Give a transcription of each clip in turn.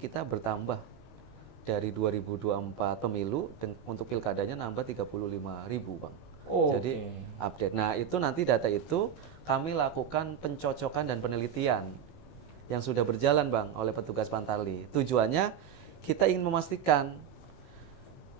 kita bertambah dari 2024 pemilu untuk pilkadanya nambah 35.000 Bang. Oh, Jadi update. Nah itu nanti data itu kami lakukan pencocokan dan penelitian yang sudah berjalan Bang oleh petugas Pantali. Tujuannya kita ingin memastikan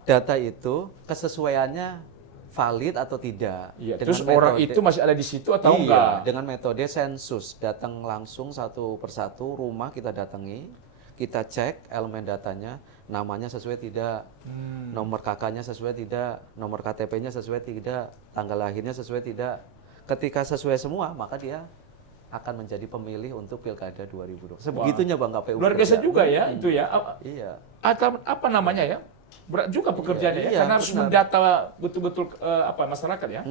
data itu kesesuaiannya valid atau tidak. iya. Terus orang itu masih ada di situ atau enggak? Dengan metode sensus, datang langsung satu persatu rumah kita datangi, kita cek elemen datanya, namanya sesuai tidak, nomor KK-nya sesuai tidak, nomor KTP-nya sesuai tidak, tanggal lahirnya sesuai tidak. Ketika sesuai semua, maka dia akan menjadi pemilih untuk Pilkada 2020. Sebegitunya Bang KPU. Luar biasa juga ya itu ya. Iya. Atau apa namanya ya? Berat juga pekerjaannya ya, iya, karena harus benar. mendata betul-betul masyarakat ya.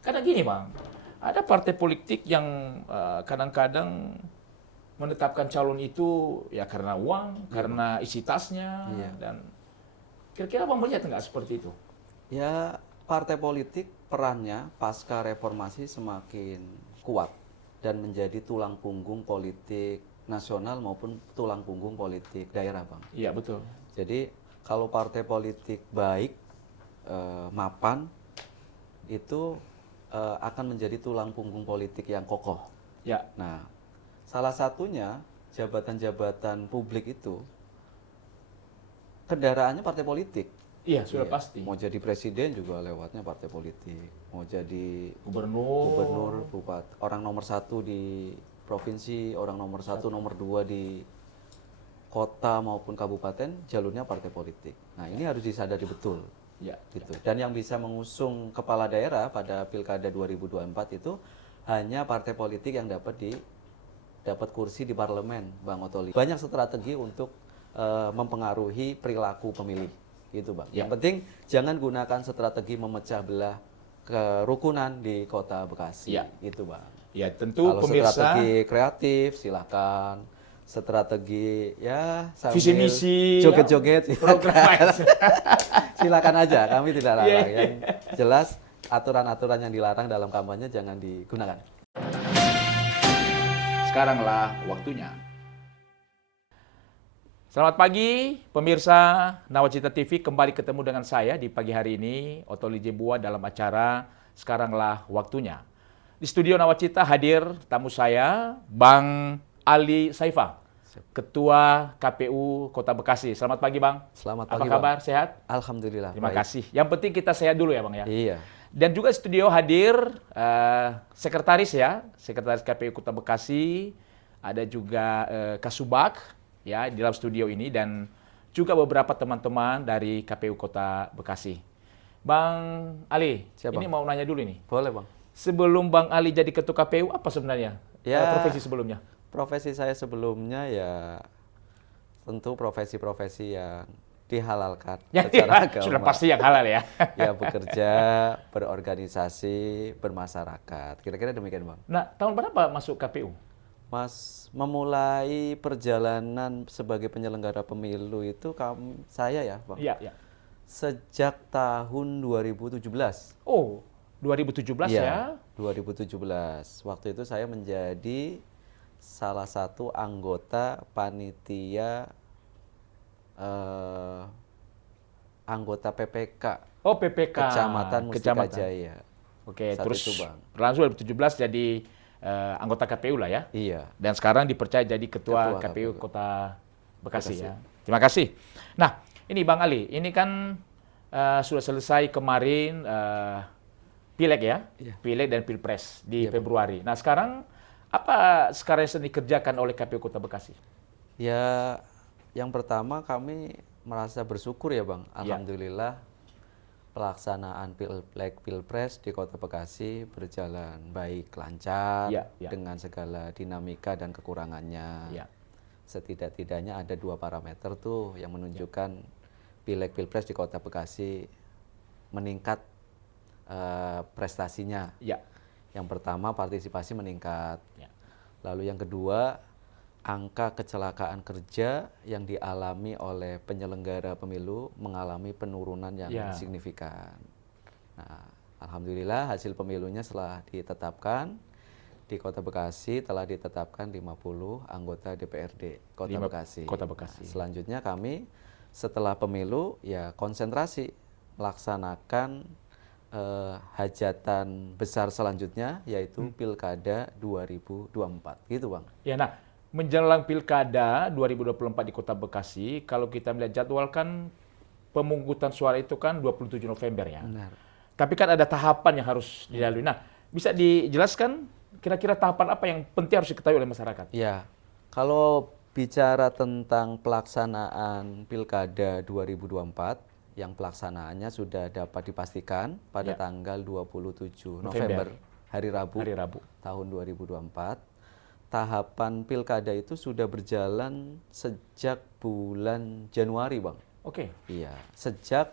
Karena gini Bang, ada partai politik yang kadang-kadang menetapkan calon itu ya karena uang, karena isi tasnya, dan kira-kira Bang melihat nggak seperti itu? Ya, partai politik perannya pasca reformasi semakin kuat dan menjadi tulang punggung politik nasional maupun tulang punggung politik daerah, Bang. Iya, betul. Jadi kalau partai politik baik, mapan, itu akan menjadi tulang punggung politik yang kokoh. Ya. Nah, salah satunya jabatan-jabatan publik itu kendaraannya partai politik. Iya, sudah pasti. Mau jadi presiden juga lewatnya partai politik. Mau jadi Gubernur, bupati, orang nomor 1 di provinsi, orang nomor 1, nomor 2 di kota maupun kabupaten, jalurnya partai politik. Nah, ini harus disadari betul. Ya. Gitu. Dan yang bisa mengusung kepala daerah pada Pilkada 2024 itu hanya partai politik yang dapat kursi di parlemen, Bang Otoli. Banyak strategi untuk mempengaruhi perilaku pemilih, gitu Bang. Yang penting jangan gunakan strategi memecah belah kerukunan di Kota Bekasi, gitu Bang. Ya, tentu kalau pemirsa. Strategi kreatif silakan. Strategi ya visi misi joget-joget program silakan aja, kami tidak larang. Yang jelas aturan-aturan yang dilarang dalam kampanye jangan digunakan. Sekaranglah waktunya. Selamat pagi pemirsa Nawacita TV, kembali ketemu dengan saya di pagi hari ini Otoli Jebua dalam acara Sekaranglah Waktunya. Di studio Nawacita hadir tamu saya Bang Ali Saifah, Ketua KPU Kota Bekasi. Selamat pagi Bang. Selamat pagi. Apa kabar? Bang. Sehat? Alhamdulillah. Terima baik. kasih. Yang penting kita sehat dulu ya Bang ya. Iya. Dan juga studio hadir sekretaris KPU Kota Bekasi, ada juga Kasubag ya di dalam studio ini, dan juga beberapa teman-teman dari KPU Kota Bekasi. Bang Ali, ini mau nanya dulu nih. Boleh Bang. Sebelum Bang Ali jadi Ketua KPU, apa sebenarnya profesi sebelumnya? Profesi saya sebelumnya ya tentu profesi-profesi yang dihalalkan secara agama. Sudah pasti yang halal ya. Ya, bekerja, berorganisasi, bermasyarakat. Kira-kira demikian Bang. Nah, tahun berapa masuk KPU? Mas, memulai perjalanan sebagai penyelenggara pemilu itu saya ya Bang. Iya. Sejak tahun 2017. Oh, 2017 ya? 2017. Waktu itu saya menjadi salah satu anggota panitia anggota PPK. Oh, PPK. Kecamatan Mustika Jaya. Oke, Saat terus itu, Bang. langsung 2017 jadi anggota KPU lah ya? Iya. Dan sekarang dipercaya jadi Ketua KPU Kota Bekasi ya. Terima kasih. Nah, ini Bang Ali, ini kan sudah selesai kemarin Pileg ya? Iya. Pileg dan Pilpres di Februari. Nah, sekarang apa sekarang yang dikerjakan oleh KPU Kota Bekasi? Ya, yang pertama kami merasa bersyukur ya Bang. Alhamdulillah pelaksanaan Pileg Pilpres di Kota Bekasi berjalan baik, lancar, dengan segala dinamika dan kekurangannya. Setidak-tidaknya ada 2 parameter tuh yang menunjukkan Pileg Pilpres di Kota Bekasi meningkat prestasinya. Yang pertama partisipasi meningkat. Lalu yang kedua, angka kecelakaan kerja yang dialami oleh penyelenggara pemilu mengalami penurunan yang signifikan. Nah, alhamdulillah hasil pemilunya setelah ditetapkan di Kota Bekasi telah ditetapkan 50 anggota DPRD Kota Bekasi. Kota Bekasi. Nah, selanjutnya kami setelah pemilu ya konsentrasi melaksanakan hajatan besar selanjutnya yaitu Pilkada 2024. Gitu, Bang. Ya, nah, menjelang Pilkada 2024 di Kota Bekasi, kalau kita melihat jadwal kan pemungutan suara itu kan 27 November ya. Benar. Tapi kan ada tahapan yang harus dilalui. Nah, bisa dijelaskan kira-kira tahapan apa yang penting harus diketahui oleh masyarakat? Ya, kalau bicara tentang pelaksanaan Pilkada 2024, yang pelaksanaannya sudah dapat dipastikan pada tanggal 27 November, hari Rabu tahun 2024. Tahapan Pilkada itu sudah berjalan sejak bulan Januari, Bang. Oke. Iya, sejak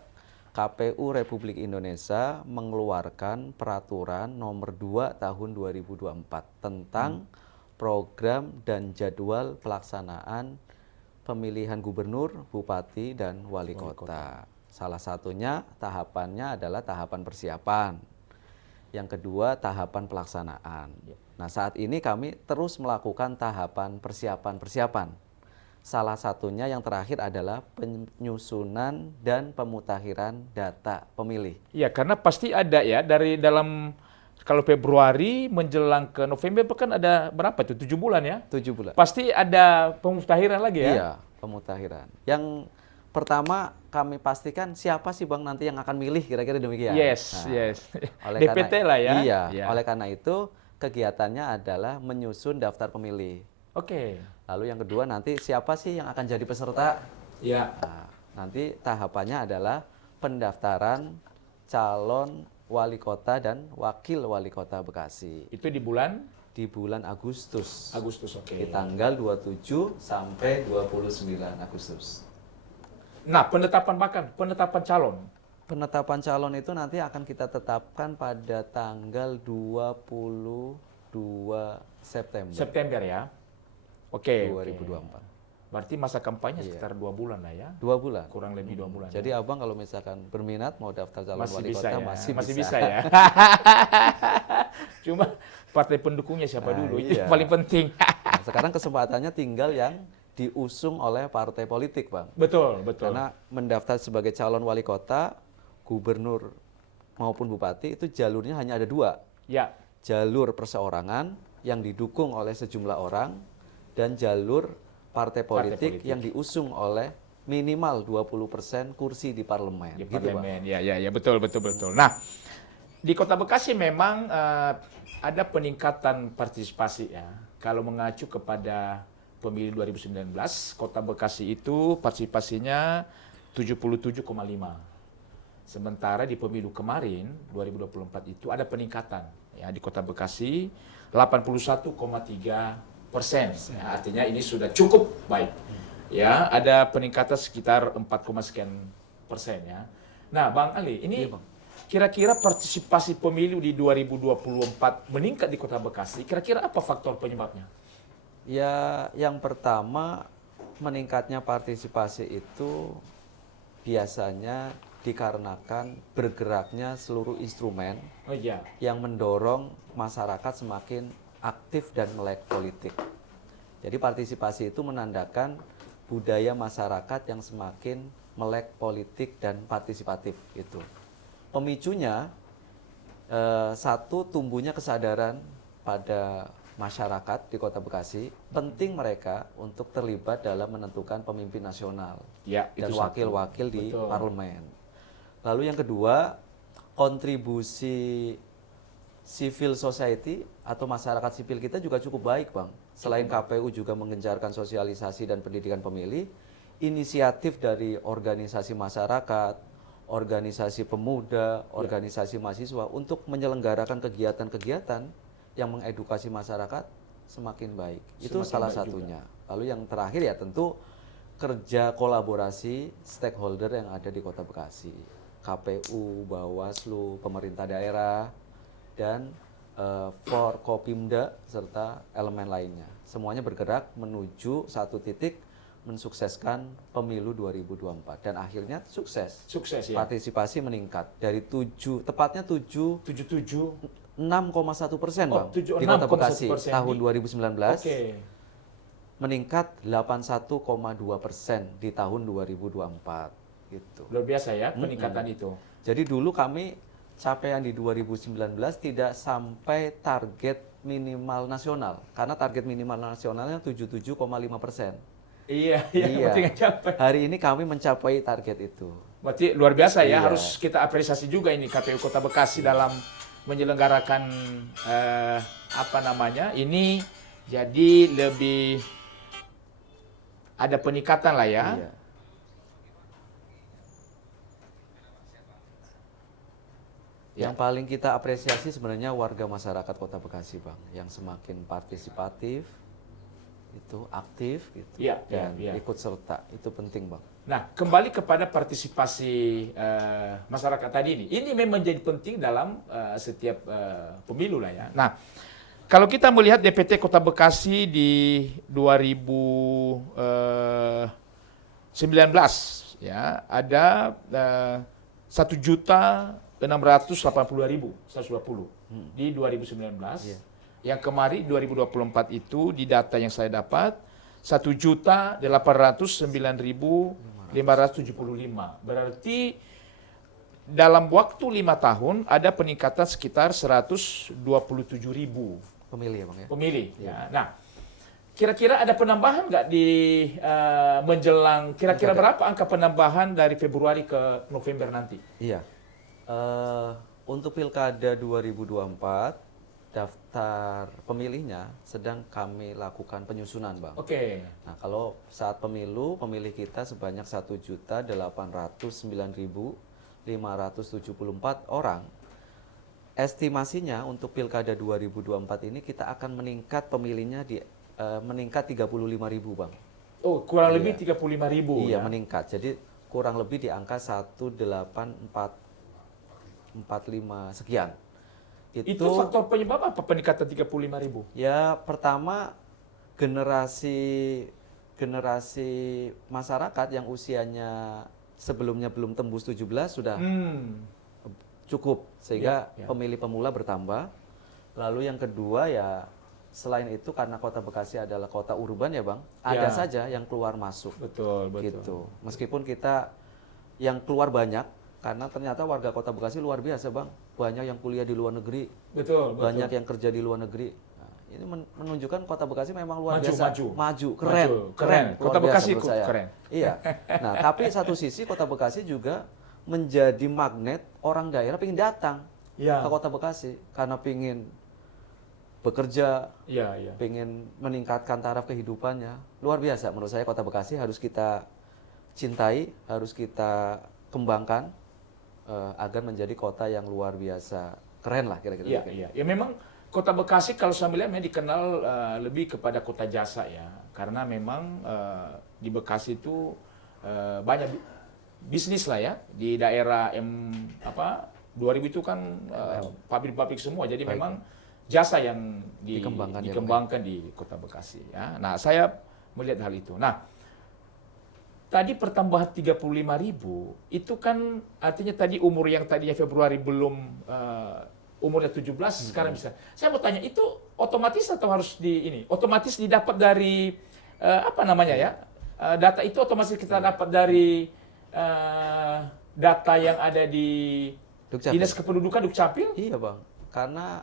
KPU Republik Indonesia mengeluarkan peraturan nomor 2 tahun 2024 tentang program dan jadwal pelaksanaan pemilihan gubernur, bupati, dan wali kota. Salah satunya tahapannya adalah tahapan persiapan. Yang kedua, tahapan pelaksanaan. Nah, saat ini kami terus melakukan tahapan persiapan. Salah satunya yang terakhir adalah penyusunan dan pemutahiran data pemilih. Ya, karena pasti ada ya dari dalam kalau Februari menjelang ke November kan ada berapa itu? 7 bulan ya? 7 bulan. Pasti ada pemutahiran lagi ya? Iya, pemutahiran. Yang pertama kami pastikan siapa sih Bang nanti yang akan milih, kira-kira demikian. Yes, Nah, yes. Oleh DPT karena, lah ya? Iya, Ya. oleh karena itu kegiatannya adalah menyusun daftar pemilih. Oke. Lalu yang kedua nanti siapa sih yang akan jadi peserta? Ya. Nah, nanti tahapannya adalah pendaftaran calon wali kota dan wakil wali kota Bekasi Itu di bulan di bulan Agustus. oke. Di tanggal 27 sampai 29 Agustus. Nah, penetapan calon. Penetapan calon itu nanti akan kita tetapkan pada tanggal 22 September, September ya. Oke. 2024. Berarti masa kampanye sekitar 2 bulan lah ya. 2 bulan. Kurang lebih 2 bulan. Jadi Abang kalau misalkan berminat mau daftar calon masih wali bisa kota ya. masih bisa ya. Cuma partai pendukungnya siapa Nah, dulu itu iya. yang paling penting. Nah, sekarang kesempatannya tinggal yang diusung oleh partai politik, Bang. Betul. Karena mendaftar sebagai calon wali kota, gubernur maupun bupati itu jalurnya hanya ada 2. Ya. Jalur perseorangan yang didukung oleh sejumlah orang dan jalur partai politik yang diusung oleh minimal 20% kursi di parlemen. Di Gitu, Bang. parlemen. Ya, betul. Nah, di Kota Bekasi memang ada peningkatan partisipasi ya. Kalau mengacu kepada pemilu 2019, Kota Bekasi itu partisipasinya 77,5. Sementara di pemilu kemarin 2024 itu ada peningkatan ya di Kota Bekasi 81,3%. Ya, artinya ini sudah cukup baik. Ya, ada peningkatan sekitar 4, sekian persen ya. Nah, Bang Ali, ini kira-kira partisipasi pemilu di 2024 meningkat di Kota Bekasi. Kira-kira apa faktor penyebabnya? Ya, yang pertama meningkatnya partisipasi itu biasanya dikarenakan bergeraknya seluruh instrumen yang mendorong masyarakat semakin aktif dan melek politik. Jadi partisipasi itu menandakan budaya masyarakat yang semakin melek politik dan partisipatif itu. Pemicunya satu, tumbuhnya kesadaran pada masyarakat di Kota Bekasi, penting mereka untuk terlibat dalam menentukan pemimpin nasional dan wakil-wakil di parlemen. Lalu yang kedua, kontribusi civil society atau masyarakat sipil kita juga cukup baik, Bang. Selain KPU juga menggencarkan sosialisasi dan pendidikan pemilih, inisiatif dari organisasi masyarakat, organisasi pemuda, organisasi mahasiswa untuk menyelenggarakan kegiatan-kegiatan yang mengedukasi masyarakat semakin baik. Itu salah satunya. Lalu yang terakhir ya tentu kerja kolaborasi stakeholder yang ada di Kota Bekasi. KPU, Bawaslu, pemerintah daerah, dan Forkopimda serta elemen lainnya. Semuanya bergerak menuju satu titik mensukseskan pemilu 2024 dan akhirnya sukses. Sukses ya. Partisipasi meningkat dari 77 6,1%, Bang. 76,1%. Di Kota Bekasi tahun 2019. Oke. Meningkat 81,2% di tahun 2024 gitu. Luar biasa ya peningkatan itu. Jadi dulu kami capaian di 2019 tidak sampai target minimal nasional karena target minimal nasionalnya 77,5%. Iya, penting capai. Hari ini kami mencapai target itu. Berarti luar biasa ya, Iya. harus kita apresiasi juga ini KPU Kota Bekasi dalam menyelenggarakan ini jadi lebih ada peningkatan lah ya. Iya. Yang paling kita apresiasi sebenarnya warga masyarakat Kota Bekasi, Bang, yang semakin partisipatif, itu aktif gitu, Iya, dan iya. ikut serta, itu penting, Bang. Nah, kembali kepada partisipasi masyarakat tadi ini. Ini memang jadi penting dalam setiap pemilu lah ya. Nah, kalau kita melihat DPT Kota Bekasi di 2019 ya, ada 1.680.120 di 2019. Iya. Yang kemarin 2024 itu di data yang saya dapat 1.809.575. Berarti dalam waktu 5 tahun ada peningkatan sekitar 127.000 Pemilih ya, Bang ya. pemilih. Ya. Nah, kira-kira ada penambahan nggak di menjelang kira-kira berapa angka penambahan dari Februari ke November nanti? Iya. Untuk Pilkada 2024 daftar pemilihnya sedang kami lakukan penyusunan, Bang. Oke. Nah, kalau saat pemilu, pemilih kita sebanyak 1.809.574 orang. Estimasinya untuk Pilkada 2024 ini kita akan meningkat pemilihnya meningkat 35.000, Bang. Oh, kurang Iya. lebih 35.000 Iya, ya. meningkat. Jadi kurang lebih di angka 1.845 sekian. Itu faktor penyebab apa peningkatan 35.000? Ya, pertama generasi masyarakat yang usianya sebelumnya belum tembus 17 sudah cukup sehingga Ya. pemilih pemula bertambah. Lalu yang kedua ya selain itu karena Kota Bekasi adalah kota urban ya, Bang, ada Ya. saja yang keluar masuk. Betul. Gitu. Meskipun kita yang keluar banyak karena ternyata warga Kota Bekasi luar biasa, Bang. Banyak yang kuliah di luar negeri, Betul. banyak yang kerja di luar negeri. Nah, ini menunjukkan Kota Bekasi memang luar Maju, biasa, keren. Kota luar biasa Bekasi menurut saya. keren. Iya. Nah, tapi satu sisi Kota Bekasi juga menjadi magnet orang daerah pengen datang Ya. ke Kota Bekasi karena pengen bekerja, Iya. pengen meningkatkan taraf kehidupannya. Luar biasa menurut saya Kota Bekasi harus kita cintai, harus kita kembangkan agar menjadi kota yang luar biasa keren lah kira-kira. Iya. Ya memang Kota Bekasi kalau saya melihat memang dikenal lebih kepada kota jasa ya. Karena memang di Bekasi itu banyak bisnis lah ya di daerah 2000 itu kan pabrik-pabrik semua. Jadi memang jasa yang dikembangkan di Kota Bekasi ya. Nah, saya melihat hal itu. Nah, tadi pertambahan 35.000 itu kan artinya tadi umur yang tadinya Februari belum umurnya 17 sekarang bisa. Saya mau tanya itu otomatis atau harus otomatis didapat dari data itu otomatis kita dapat dari data yang ada di Dukcapil. Dinas Kependudukan Dukcapil? Iya, Bang. Karena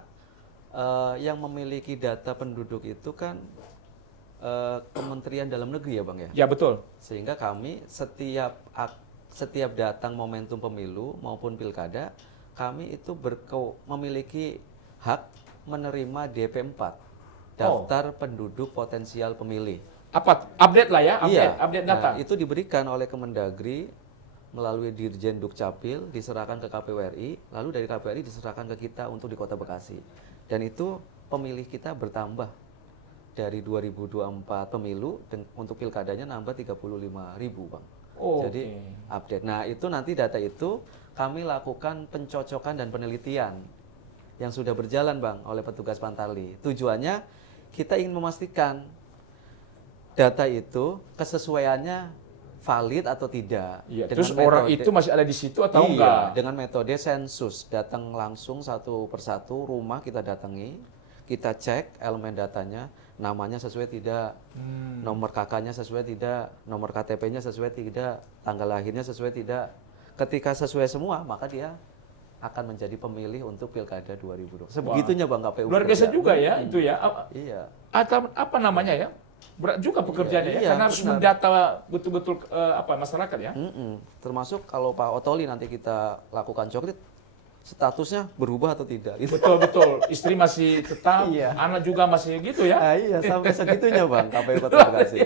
yang memiliki data penduduk itu kan Kementerian Dalam Negeri ya, Bang ya. Ya, betul. Sehingga kami setiap datang momentum pemilu maupun pilkada, kami itu memiliki hak menerima DP4, daftar penduduk potensial pemilih. Apa update lah ya, update data. Nah, itu diberikan oleh Kemendagri melalui Dirjen Dukcapil, diserahkan ke KPU RI, lalu dari KPU RI diserahkan ke kita untuk di Kota Bekasi. Dan itu pemilih kita bertambah dari 2024 pemilu untuk pilkadanya nambah 35.000, Bang. Jadi update. Nah, itu nanti data itu kami lakukan pencocokan dan penelitian yang sudah berjalan, Bang, oleh petugas Pantali. Tujuannya kita ingin memastikan data itu kesesuaiannya valid atau tidak. Iya. Dengan Terus orang itu masih ada di situ atau iya, enggak? dengan metode sensus, datang langsung satu persatu rumah kita datangi, kita cek elemen datanya, namanya sesuai tidak, nomor kakaknya sesuai tidak, nomor KTP-nya sesuai tidak, tanggal lahirnya sesuai tidak. Ketika sesuai semua, maka dia akan menjadi pemilih untuk Pilkada 2020. Sebegitunya Bang KPU. Luar biasa kerja. juga ya itu ya. Iya. Atau apa namanya ya? Berat juga pekerjaannya ya, Iya, karena harus benar. mendata betul-betul masyarakat ya. Termasuk kalau Pak Otoli nanti kita lakukan coklit, statusnya berubah atau tidak. Gitu. Betul-betul, istri masih tetap, Iya. anak juga masih gitu ya. Ah, iya, sampai segitunya Bang KPU Kota Bekasi.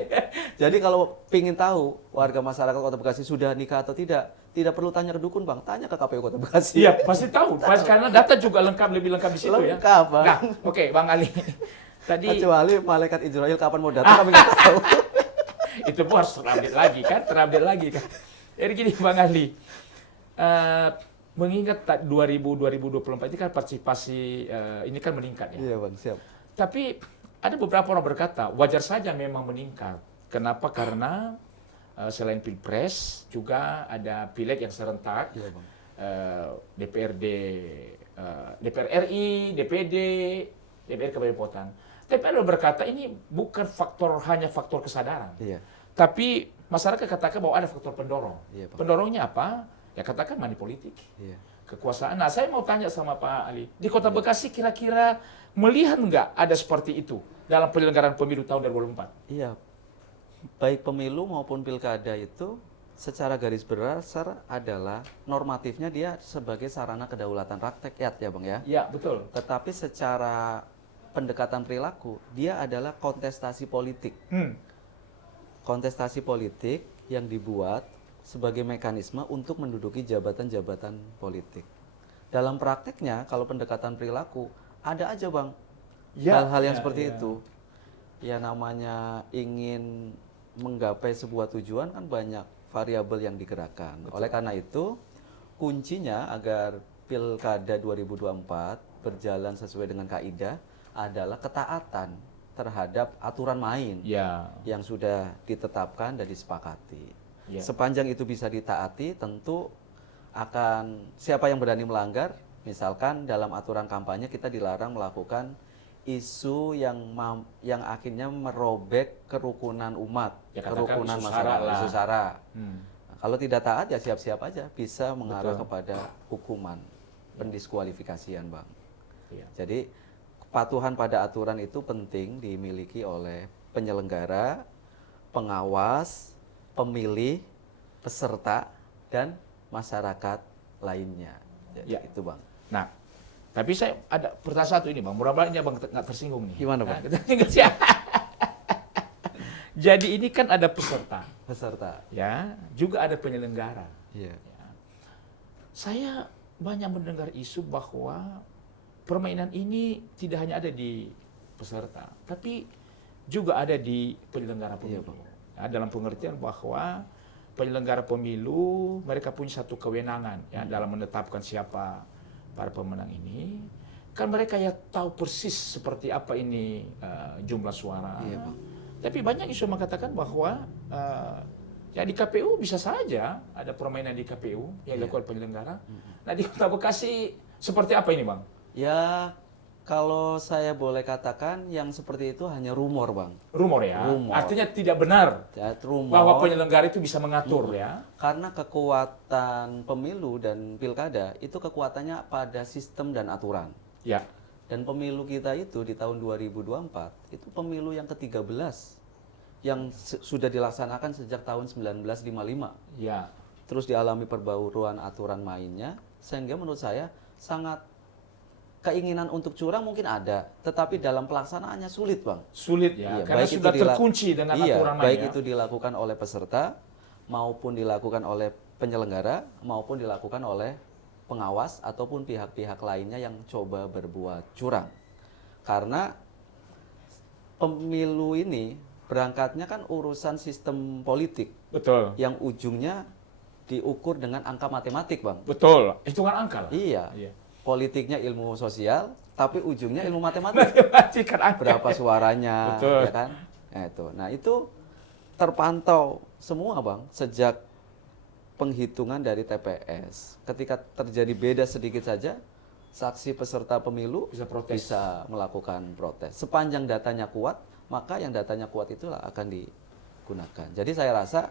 Jadi kalau pingin tahu warga masyarakat Kota Bekasi sudah nikah atau tidak perlu tanya ke dukun Bang, tanya ke KPU Kota Bekasi. Iya, pasti tahu. Pas karena data juga lebih lengkap di situ ya. Lengkap Bang. Nah, oke, Bang Ali. Tadi Kecuali malaikat Israel kapan mau datang kami nggak tahu. itu pun harus terupdate lagi kan. Jadi gini Bang Ali, mengingat 2024 ini kan partisipasi ini kan meningkat ya. Iya Bang, siap. Tapi ada beberapa orang berkata wajar saja memang meningkat. Kenapa? Karena selain Pilpres juga ada pileg yang serentak, Iya Bang. DPRD, DPR RI, DPD, DPR Kabupaten Kota. Tapi ada berkata ini bukan hanya faktor kesadaran. Iya. Tapi masyarakat katakan bahwa ada faktor pendorong. Iya, Pak. Pendorongnya apa? Ya katakan money politik. Iya. Kekuasaan. Nah, saya mau tanya sama Pak Ali. Di Kota Bekasi kira-kira melihat nggak ada seperti itu dalam penyelenggaraan pemilu tahun 2024? Iya. Baik pemilu maupun pilkada itu secara garis besar adalah normatifnya dia sebagai sarana kedaulatan rakyat ya Bang ya. Ya, betul. Tetapi secara pendekatan perilaku dia adalah kontestasi politik. Kontestasi politik yang dibuat sebagai mekanisme untuk menduduki jabatan-jabatan politik. Dalam prakteknya kalau pendekatan perilaku ada aja Bang hal-hal yang seperti itu. Ya namanya ingin menggapai sebuah tujuan kan banyak variabel yang digerakkan. Betul. Oleh karena itu kuncinya agar Pilkada 2024 berjalan sesuai dengan kaidah adalah ketaatan terhadap aturan main yang sudah ditetapkan dan disepakati. Sepanjang itu bisa ditaati, tentu akan siapa yang berani melanggar, misalkan dalam aturan kampanye kita dilarang melakukan isu yang akhirnya merobek kerukunan umat, Ya, kerukunan isu masyarakat, isu sara. Nah, kalau tidak taat ya siap-siap aja bisa mengarah kepada hukuman pendiskualifikasian Bang. Ya. Jadi kepatuhan pada aturan itu penting dimiliki oleh penyelenggara, pengawas, pemilih, peserta, dan masyarakat lainnya. Jadi itu Bang. Nah, tapi saya ada pertanyaan satu ini Bang, mudah-mudahan Bang nggak tersinggung nih. Gimana Bang? Jadi ini kan ada peserta. Peserta. Ya, juga ada penyelenggara. Iya. Ya. Saya banyak mendengar isu bahwa permainan ini tidak hanya ada di peserta, tapi juga ada di penyelenggara pemilu. Ya, dalam pengertian bahwa penyelenggara pemilu mereka punya satu kewenangan ya dalam menetapkan siapa para pemenang ini. Kan mereka ya tahu persis seperti apa ini jumlah suara. Iya, Bang. Tapi banyak isu mengatakan bahwa ya di KPU bisa saja ada permainan di KPU yang dilakukan penyelenggara. Nah di Kota Bekasi seperti apa ini Bang? Ya kalau saya boleh katakan yang seperti itu hanya rumor Bang. Rumor ya? Rumor. Artinya tidak benar Ya, rumor. bahwa penyelenggara itu bisa mengatur ya? Karena kekuatan pemilu dan pilkada itu kekuatannya pada sistem dan aturan. Ya. Dan pemilu kita itu di tahun 2024 itu pemilu yang ke-13 yang sudah dilaksanakan sejak tahun 1955. Ya. Terus dialami perbaruan aturan mainnya sehingga menurut saya sangat keinginan untuk curang mungkin ada, tetapi dalam pelaksanaannya sulit, Bang. Sulit ya, Iya, karena baik sudah itu terkunci dengan aturan main baik ya. itu dilakukan oleh peserta maupun dilakukan oleh penyelenggara maupun dilakukan oleh pengawas ataupun pihak-pihak lainnya yang coba berbuat curang. Karena pemilu ini berangkatnya kan urusan sistem politik. Betul. Yang ujungnya diukur dengan angka matematik, Bang. Betul. Hitungan angka lah. Iya. Iya. Politiknya ilmu sosial, tapi ujungnya ilmu matematik. Matematik kan angka. Berapa suaranya, Betul. ya kan? Nah itu terpantau semua Bang, sejak penghitungan dari TPS. Ketika terjadi beda sedikit saja, saksi peserta pemilu Bisa protes. bisa melakukan protes. Sepanjang datanya kuat, maka yang datanya kuat itulah akan digunakan. Jadi saya rasa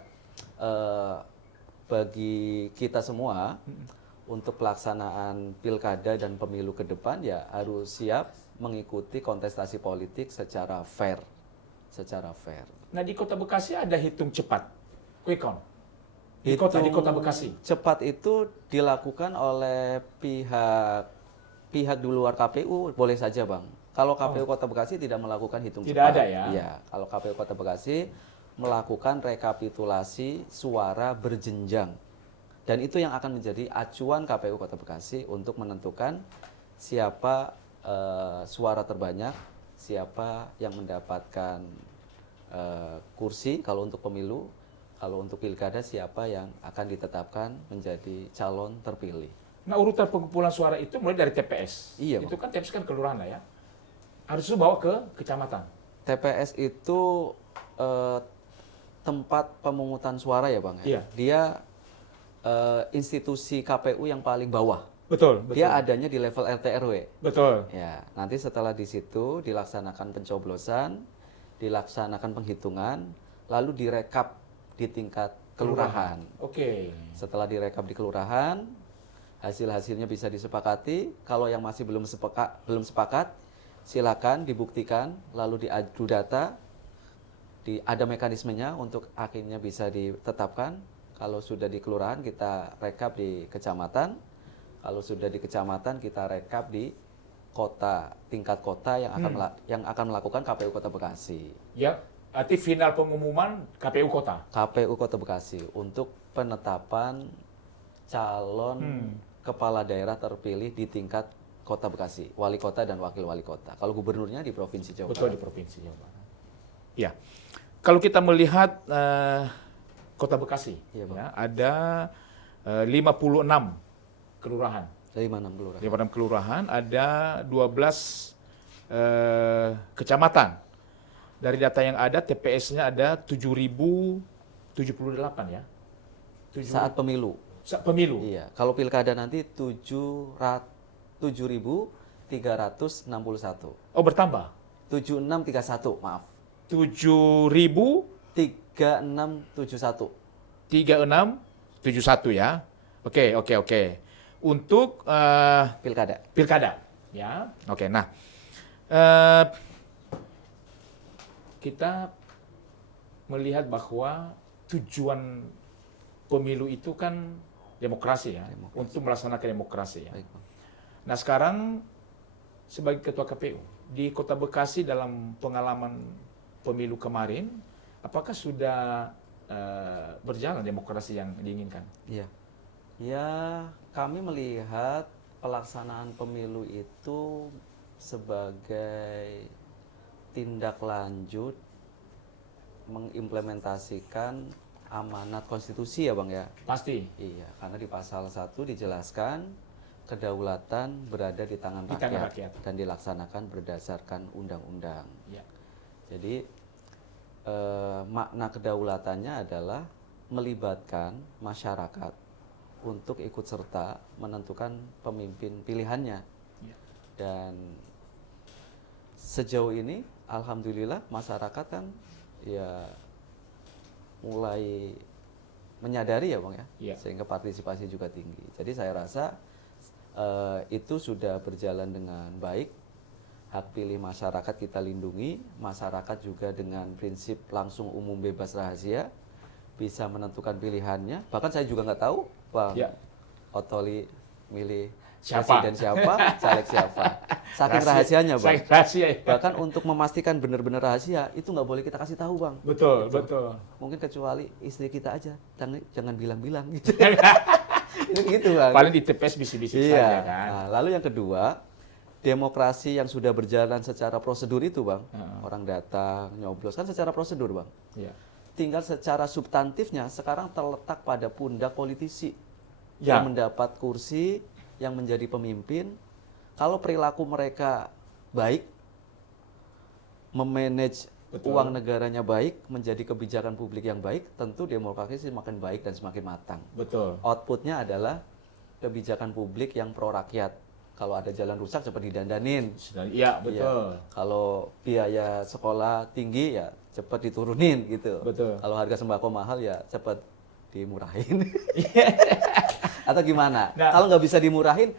bagi kita semua untuk pelaksanaan pilkada dan pemilu ke depan ya harus siap mengikuti kontestasi politik secara fair. Nah, di Kota Bekasi ada hitung cepat, quick count. Di Kota Bekasi. Cepat itu dilakukan oleh pihak di luar KPU, boleh saja Bang. Kalau KPU Kota Bekasi tidak melakukan hitung Tidak cepat. ada ya? Iya, kalau KPU Kota Bekasi melakukan rekapitulasi suara berjenjang. Dan itu yang akan menjadi acuan KPU Kota Bekasi untuk menentukan siapa suara terbanyak, siapa yang mendapatkan kursi kalau untuk pemilu, kalau untuk pilkada siapa yang akan ditetapkan menjadi calon terpilih. Nah, urutan pengumpulan suara itu mulai dari TPS. Iya, Itu kan TPS kan kelurahan lah ya. Harus bawa ke kecamatan. TPS itu tempat pemungutan suara ya Bang ya? Iya. Dia institusi KPU yang paling bawah. Betul. Dia adanya di level RT RW. Betul. Ya, nanti setelah di situ dilaksanakan pencoblosan, dilaksanakan penghitungan, lalu direkap di tingkat kelurahan. Oke. Setelah direkap di kelurahan, hasil-hasilnya bisa disepakati. Kalau yang masih belum sepakat, silakan dibuktikan, lalu diadu data, ada mekanismenya untuk akhirnya bisa ditetapkan. Kalau sudah di kelurahan kita rekap di kecamatan, kalau sudah di kecamatan kita rekap di kota, tingkat kota yang akan melakukan KPU Kota Bekasi. Ya, arti final pengumuman KPU Kota. KPU Kota Bekasi untuk penetapan calon kepala daerah terpilih di tingkat Kota Bekasi, wali kota dan wakil wali kota. Kalau gubernurnya di Provinsi Jawa Barat. Betul, di Provinsi Jawa Barat. Ya, kalau kita melihat Kota Bekasi, Iya, Bang. ya, ada 56 kelurahan. Dari mana kelurahan? 56 kelurahan, ada 12 kecamatan. Dari data yang ada, TPS-nya ada 7.078 ya. Saat pemilu. Saat pemilu. Iya, kalau pilkada nanti 7.361. Oh, bertambah. 7631, maaf. 7.036 3671 ya. Oke. Untuk pilkada. ya. Oke, nah. Kita melihat bahwa tujuan pemilu itu kan demokrasi ya, untuk melaksanakan demokrasi ya. Baik, Bang. Nah, sekarang sebagai ketua KPU di Kota Bekasi dalam pengalaman pemilu kemarin, apakah sudah berjalan demokrasi yang diinginkan? Iya. Ya, kami melihat pelaksanaan pemilu itu sebagai tindak lanjut mengimplementasikan amanat konstitusi ya Bang ya. Pasti. Iya, karena di pasal 1 dijelaskan kedaulatan berada di tangan Di rakyat, tangan rakyat. dan dilaksanakan berdasarkan undang-undang. Ya. Jadi makna kedaulatannya adalah melibatkan masyarakat untuk ikut serta menentukan pemimpin pilihannya. Ya. Dan sejauh ini alhamdulillah masyarakat kan ya mulai menyadari ya Bang ya, Ya. sehingga partisipasi juga tinggi. Jadi saya rasa itu sudah berjalan dengan baik. Hak pilih masyarakat kita lindungi, masyarakat juga dengan prinsip langsung umum bebas rahasia bisa menentukan pilihannya. Bahkan saya juga nggak tahu Bang Ya. Otoli milih Siapa? presiden siapa, caleg siapa. Saking Rahasia- rahasianya Bang. saking rahasia ya. Bahkan untuk memastikan benar-benar rahasia itu nggak boleh kita kasih tahu Bang. Betul, Gitu. betul. Mungkin kecuali istri kita aja, jangan bilang-bilang gitu. Itu gitu Bang. Paling di TPS bisik-bisik saja kan. Nah, lalu yang kedua, demokrasi yang sudah berjalan secara prosedur itu Bang. Orang datang, nyoblos kan secara prosedur Bang. Ya. Tinggal secara substantifnya sekarang terletak pada pundak politisi Ya. yang mendapat kursi, yang menjadi pemimpin. Kalau perilaku mereka baik, memanage Betul. uang negaranya baik, menjadi kebijakan publik yang baik, tentu demokrasi semakin baik dan semakin matang. Betul. Outputnya adalah kebijakan publik yang pro rakyat. Kalau ada jalan rusak cepat didandanin. Iya, betul. Kalau biaya sekolah tinggi ya cepat diturunin gitu. Betul. Kalau harga sembako mahal ya cepat dimurahin. Atau gimana? Nah. Kalau nggak bisa dimurahin,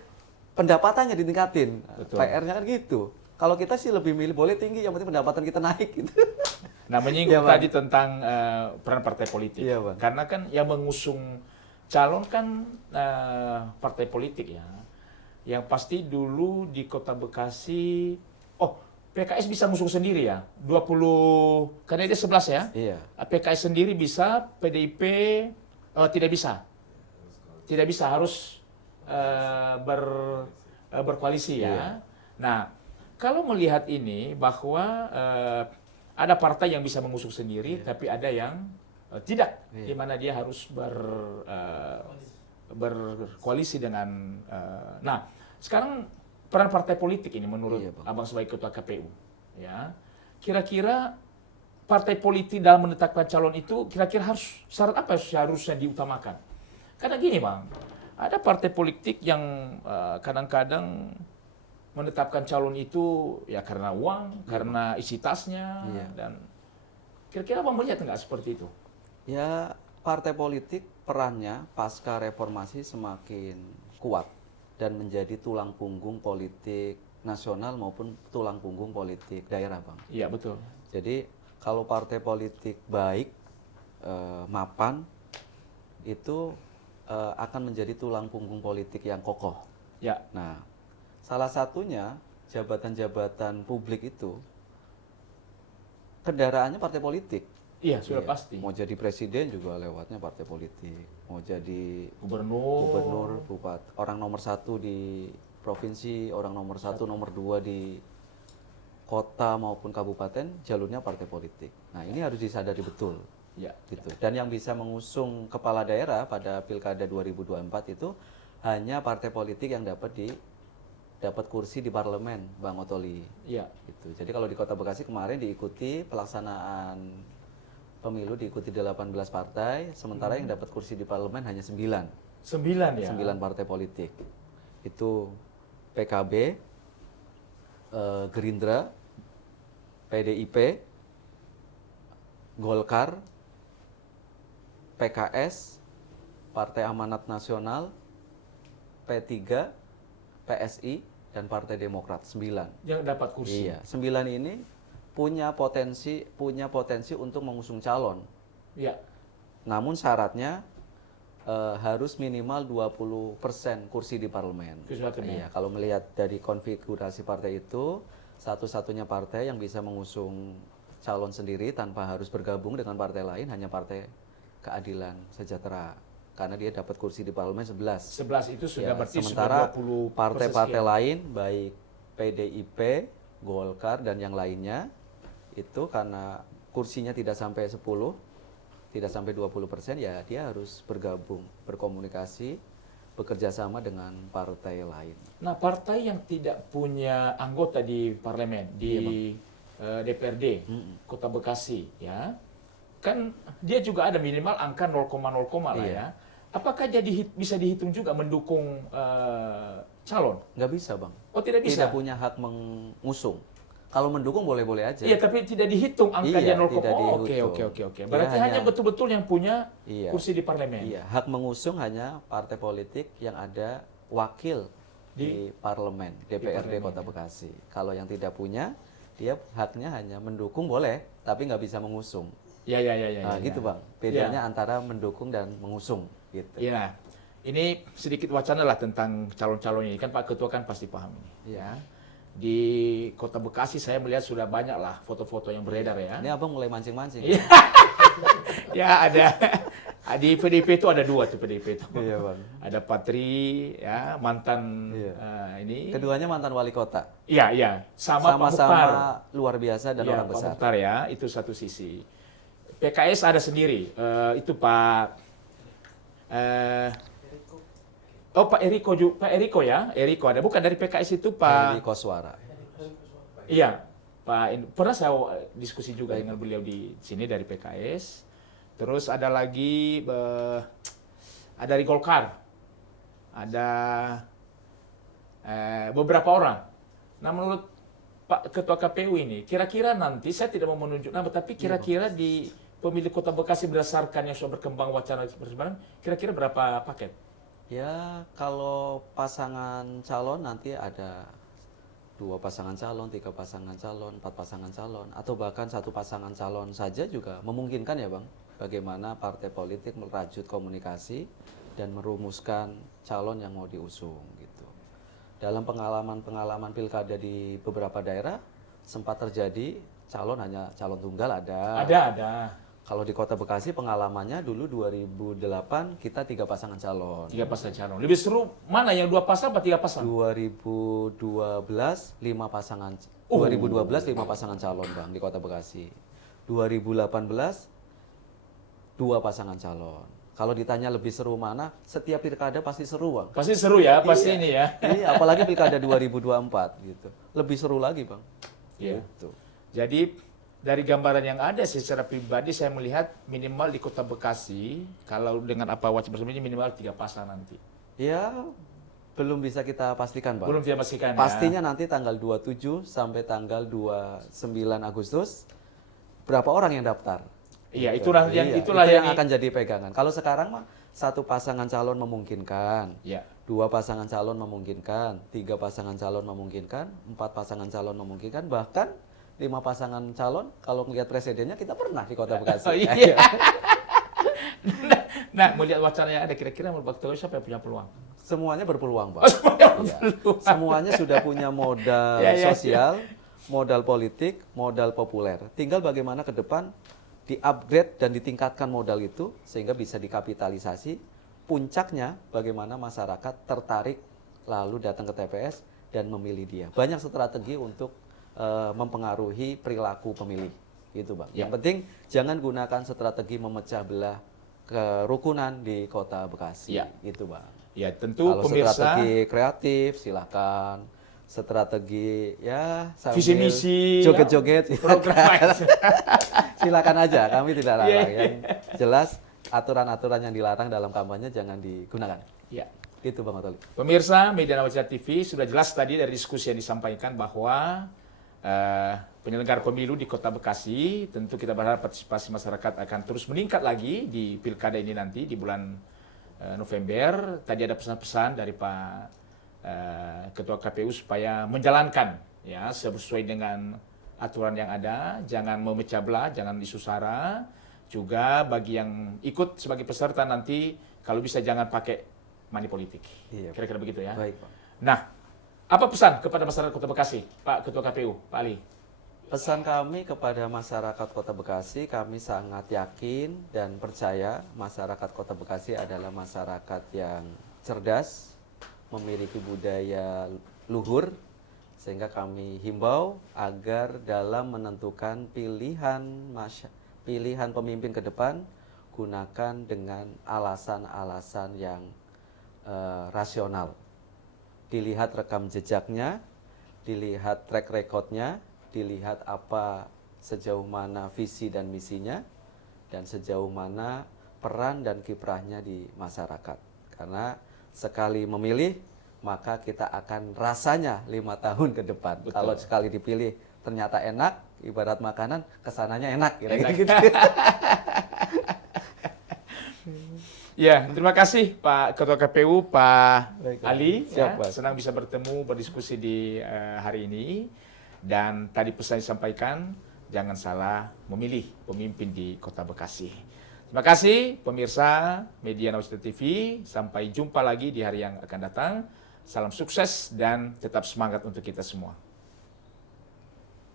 pendapatannya ditingkatin. Betul. PR-nya kan gitu. Kalau kita sih lebih milih boleh tinggi, yang penting pendapatan kita naik gitu. Nah, menyinggung Iya, Bang. tadi tentang peran partai politik. Iya, Bang. Karena kan yang mengusung calon kan partai politik ya. Yang pasti dulu di Kota Bekasi, PKS bisa ngusung sendiri ya. 20, karena dia 11 ya. Iya. PKS sendiri bisa, PDIP tidak bisa. Tidak bisa, harus berkoalisi ya. Iya. Nah, kalau melihat ini bahwa ada partai yang bisa mengusung sendiri, tapi ada yang tidak, di mana dia harus berkoalisi dengan. Nah, sekarang peran partai politik ini menurut Iya, Bang. Abang sebagai ketua KPU, ya, kira-kira partai politik dalam menetapkan calon itu kira-kira harus syarat apa yang seharusnya diutamakan? Karena gini, Bang, ada partai politik yang kadang-kadang menetapkan calon itu ya karena uang, karena isi tasnya, Iya. dan kira-kira Bang melihat nggak seperti itu? Ya, partai politik perannya pasca reformasi semakin kuat dan menjadi tulang punggung politik nasional maupun tulang punggung politik daerah, Bang. Iya, betul. Jadi kalau partai politik baik, mapan, itu akan menjadi tulang punggung politik yang kokoh. Ya, Nah, salah satunya jabatan-jabatan publik itu kendaraannya partai politik. iya sudah Iya. pasti. Mau jadi presiden juga lewatnya partai politik. Mau jadi Gubernur, gubernur, bupati, orang nomor 1 di provinsi, orang nomor 1, nomor 2 di kota maupun kabupaten, jalurnya partai politik. Nah, ini harus disadari betul. ya, Gitu. Dan yang bisa mengusung kepala daerah pada Pilkada 2024 itu hanya partai politik yang dapat kursi di parlemen, Bang Otoli. ya, Gitu. Jadi kalau di Kota Bekasi kemarin diikuti pelaksanaan pemilu diikuti 18 partai, sementara yang dapat kursi di parlemen hanya 9. 9 ya. 9 partai politik. Itu PKB, Gerindra, PDIP, Golkar, PKS, Partai Amanat Nasional, P3, PSI, dan Partai Demokrat. 9. Yang dapat kursi. Iya, 9 ini punya potensi untuk mengusung calon. Ya, Namun syaratnya harus minimal 20% kursi di parlemen. Kursi parlemen. Iya, kalau melihat dari konfigurasi partai itu, satu-satunya partai yang bisa mengusung calon sendiri tanpa harus bergabung dengan partai lain hanya Partai Keadilan Sejahtera. Karena dia dapat kursi di parlemen 11. 11 itu sudah Ya, berarti sementara sudah 20 partai-partai lain baik PDIP, Golkar dan yang lainnya itu karena kursinya tidak sampai 10, tidak sampai 20%, ya dia harus bergabung, berkomunikasi, bekerja sama dengan partai lain. Nah, partai yang tidak punya anggota di parlemen, di DPRD Kota Bekasi, ya, kan dia juga ada minimal angka 0,0 lah Iya. ya. Apakah jadi bisa dihitung juga mendukung calon? Nggak bisa, Bang. Oh, tidak bisa. Tidak punya hak mengusung. Kalau mendukung boleh-boleh aja. Iya, tapi tidak dihitung angka Iya, dia 0, tidak oke. dihitung. Berarti Dia hanya betul-betul yang punya Iya. kursi di parlemen. Iya, hak mengusung hanya partai politik yang ada wakil di parlemen, DPRD parlemen, Kota ya. Bekasi. Kalau yang tidak punya, dia haknya hanya mendukung boleh, tapi nggak bisa mengusung. Ya. Nah, gitu, Bang. Bedanya antara mendukung dan mengusung gitu. Iya. Ini sedikit wacana lah tentang calon-calon ini. Kan Pak Ketua kan pasti paham ini. Iya. Di Kota Bekasi saya melihat sudah banyak lah foto-foto yang beredar ya. Ini Abang mulai mancing-mancing. Iya. Ya, ada. Di PDIP itu ada 2 tuh PDIP itu. Iya, Bang. Ada Patri, ya, mantan Iya. ini. Keduanya mantan wali kota. Iya. Sama Pak Mukhtar. Sama-sama luar biasa dan Iya, orang Pak besar. Mukhtar ya, itu satu sisi. PKS ada sendiri. Itu Pak Pak Eriko juga, Pak Eriko ya, Eriko ada. Bukan dari PKS itu Pak. Heri Koswara. Iya. Pernah saya diskusi juga dengan beliau di sini dari PKS. Terus ada lagi ada dari Golkar, ada beberapa orang. Nah, menurut Pak Ketua KPU ini, kira-kira nanti saya tidak mau menunjuk nama, tapi kira-kira di pemilih Kota Bekasi berdasarkan yang sudah berkembang wacana persebaran, kira-kira berapa paket? Ya, kalau pasangan calon nanti ada 2 pasangan calon, 3 pasangan calon, 4 pasangan calon, atau bahkan 1 pasangan calon saja juga memungkinkan ya Bang. Bagaimana partai politik merajut komunikasi dan merumuskan calon yang mau diusung gitu. Dalam pengalaman-pengalaman pilkada di beberapa daerah sempat terjadi hanya calon tunggal ada. Ada. Kalau di Kota Bekasi pengalamannya dulu 2008 kita 3 pasangan calon. 3 pasangan calon. Lebih seru mana yang 2 pasang apa 3 pasang? 2012 5 pasangan. 2012 5 pasangan calon Bang di Kota Bekasi. 2018 2 pasangan calon. Kalau ditanya lebih seru mana, setiap pilkada pasti seru Bang. Pasti seru ya, pasti ini ya. Iya, apalagi pilkada 2024 gitu. Lebih seru lagi Bang. Iya. Gitu. Jadi dari gambaran yang ada secara pribadi saya melihat minimal di Kota Bekasi kalau dengan apa wacana bersama ini minimal 3 pasang nanti. Ya, belum bisa kita pastikan Bang. Belum tidak pastikan ya. Pastinya nanti tanggal 27 sampai tanggal 29 Agustus berapa orang yang daftar? Iya, Gitu. itulah yang akan jadi pegangan. Kalau sekarang mah 1 pasangan calon memungkinkan. Ya. 2 pasangan calon memungkinkan, 3 pasangan calon memungkinkan, 4 pasangan calon memungkinkan, bahkan 5 pasangan calon kalau melihat presidennya kita pernah di Kota Bekasi. Oh, iya. Nah, melihat wacana yang ada kira-kira menurut Pak Ketua siapa yang punya peluang? Semuanya berpeluang, Pak. Iya. berpeluang. Semuanya sudah punya modal Ya. sosial, modal politik, modal populer. Tinggal bagaimana ke depan di-upgrade dan ditingkatkan modal itu sehingga bisa dikapitalisasi. Puncaknya bagaimana masyarakat tertarik lalu datang ke TPS dan memilih dia. Banyak strategi untuk mempengaruhi perilaku pemilih, gitu Bang. Ya. Yang penting jangan gunakan strategi memecah belah kerukunan di Kota Bekasi, Ya. gitu Bang. Ya, tentu Kalau pemirsa strategi kreatif silahkan, strategi ya sambil visi misi joget-joget program. silakan aja, kami tidak larang. Iya. Yang jelas aturan-aturan yang dilarang dalam kampanye jangan digunakan. Ya. Itu Bang Otoli. Pemirsa Media Nawacita TV sudah jelas tadi dari diskusi yang disampaikan bahwa penyelenggara pemilu di Kota Bekasi tentu kita berharap partisipasi masyarakat akan terus meningkat lagi di pilkada ini nanti di bulan November. Tadi ada pesan-pesan dari Pak Ketua KPU supaya menjalankan ya sesuai dengan aturan yang ada, jangan memecah belah, jangan isu sara. Juga bagi yang ikut sebagai peserta nanti kalau bisa jangan pakai money politik. Iya. Kira-kira begitu ya. Baik, Pak. Nah, apa pesan kepada masyarakat Kota Bekasi, Pak Ketua KPU, Pak Ali? Pesan kami kepada masyarakat Kota Bekasi, kami sangat yakin dan percaya masyarakat Kota Bekasi adalah masyarakat yang cerdas, memiliki budaya luhur, sehingga kami himbau agar dalam menentukan pilihan pemimpin ke depan, gunakan dengan alasan-alasan yang rasional. Dilihat rekam jejaknya, dilihat track recordnya, dilihat apa sejauh mana visi dan misinya, dan sejauh mana peran dan kiprahnya di masyarakat. Karena sekali memilih, maka kita akan rasanya 5 tahun ke depan. Betul. Kalau sekali dipilih ternyata enak, ibarat makanan, kesananya enak. Enak. Gitu. Ya, terima kasih Pak Ketua KPU, Pak Baik, Ali. siap, Ya, Pak. senang bisa bertemu, berdiskusi di hari ini. Dan tadi pesan disampaikan, jangan salah memilih pemimpin di Kota Bekasi. Terima kasih pemirsa Media Nawacita TV. Sampai jumpa lagi di hari yang akan datang. Salam sukses dan tetap semangat untuk kita semua.